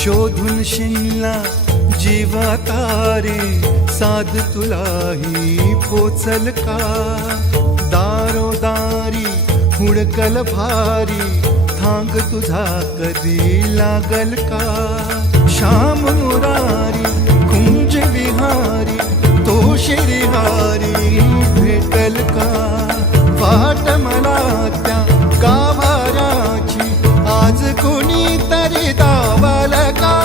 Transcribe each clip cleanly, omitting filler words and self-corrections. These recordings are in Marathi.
शोधून शिनला जीवा तारे साध तुलाही पोचल का दारोदारी हुडकल भारी थांग तुझा कधी लागल का श्याम मुरारी कुंज विहारी तो श्रीहारी भेटल का वाट मला त्या गाभाऱ्याची आज कोणी तरी दावल का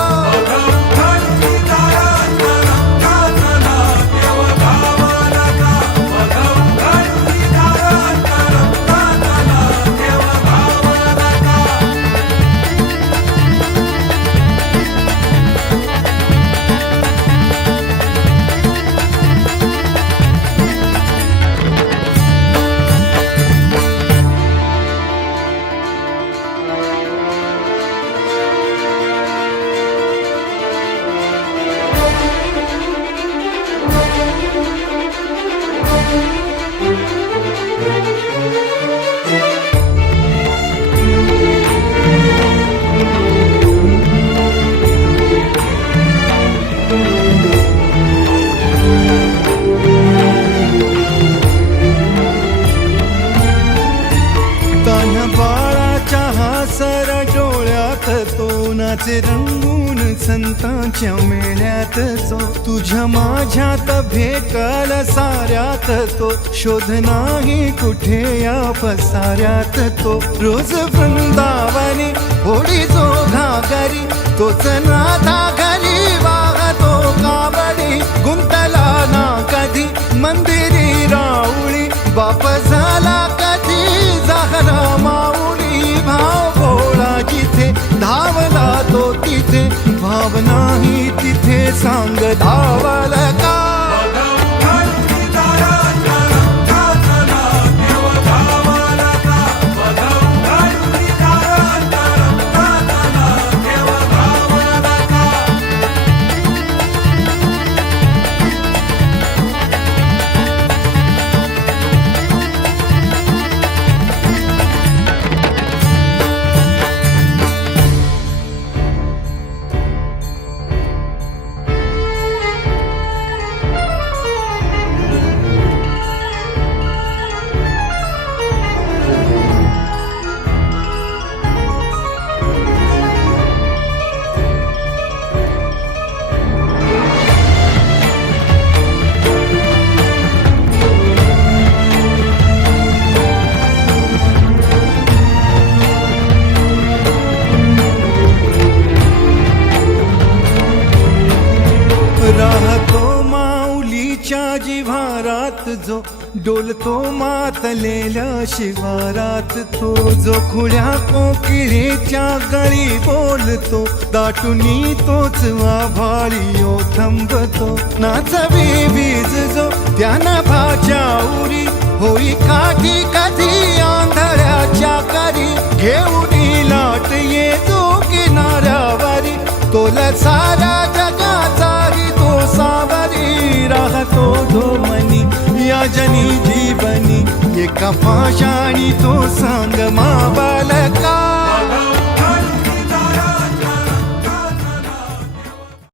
सर डोळ्यात तो नाचे रंगून संतांच्या मेळ्यात जो तुझ्या माझ्यात भेटल साऱ्यात तो शोध नाही कुठे या पसाऱ्यात तो रोज वृंदावनी होडी जो घागरी तोच नाथा घरी वाहतो कावडी गुंतला ना कधी मंदिरी राऊळी बाप झाला कधी जाहरा माऊली भाव भोळा जिथे धावला तो तिथे भाव नाही तिथे सांग धावल का राहतो माऊलीच्या जिव्हारात जो डोलतो मातलेल्या शिवारात तो जो खुड्या कोकिळेच्या गळी बोलतो दाटुनी तोच आभाळी थांबतो नाचवी वीज जो त्याना भाच्याउरी होई काठी कधी आंधळ्याच्या करी घेऊन लाट ये जो किनाऱ्यावरी तोला सारा जगाचाही तो सावरी राहतो तो मनी या जनी जीवनी एका पाशाणी तो सांग मा बालका